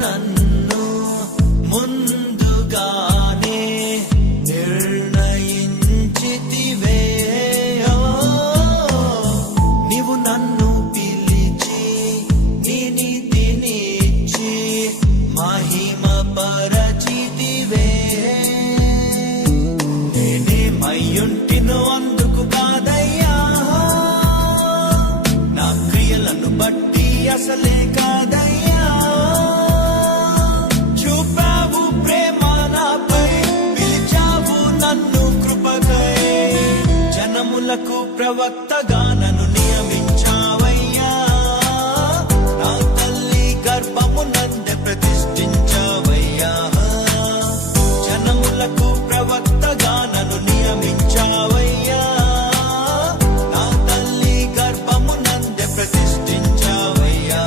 నన్ను ముందుగానే నిర్ణయించితివే. నీవు నన్ను పిలిచి నీ నీతినిచ్చి మహిమ పరచితివే. నేనేమయ్యుంటినో అందుకు కాదయ్యా, నా క్రియలను బట్టి అసలే కాదయ్యా. చూపావు ప్రేమ నాపై, పిలిచావు నన్ను కృపకై. జనములకు ప్రవక్తగా నన్ను నియమించావయ్యా. నా తల్లి గర్భమునందే ప్రతిష్ఠించావయ్యా. జనములకు ప్రవక్తగా నన్ను నియమించావయ్యా. నా తల్లి గర్భమునందే ప్రతిష్ఠించావయ్యా.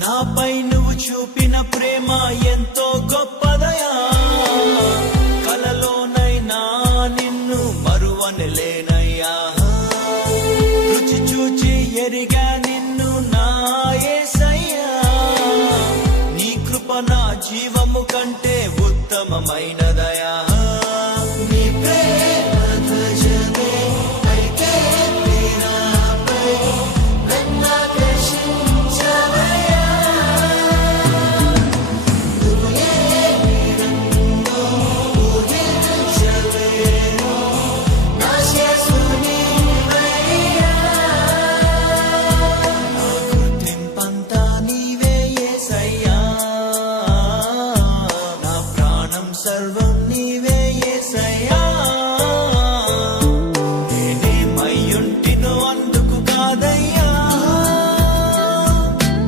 నాపై నువ్వు చూపిన ప్రేమ ఎంతో గొప్పదయా. కలలోనైనా నిన్ను మరువనలేనయ్యా. రుచి చూచి ఎరిగా నిన్ను నా యేసయ్యా. నీ కృప నా జీవము కంటే ఉత్తమమైనదయా. నీ ప్రేమ ధ్వజమే అయితే నాపై నన్ను ఆకర్షించవయ్యా. నువ్వు ఏమిరందో ఊహించలేను, నా యేసునివయ్యా. నా గుర్తింపంతా నీవే యేసయ్యా. నా ప్రాణం సర్వం నీవే యేసయ్యా. నేనేమయ్యుంటినో అందుకు కాదయ్యా,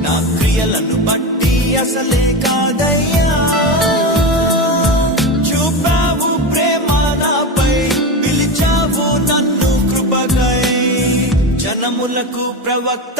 నా క్రియలను బట్టి అసలే కాదయ్యా. చూపావు ప్రేమ నాపై, పిలిచావు నన్ను కృపకై. జనములకు ప్రవక్త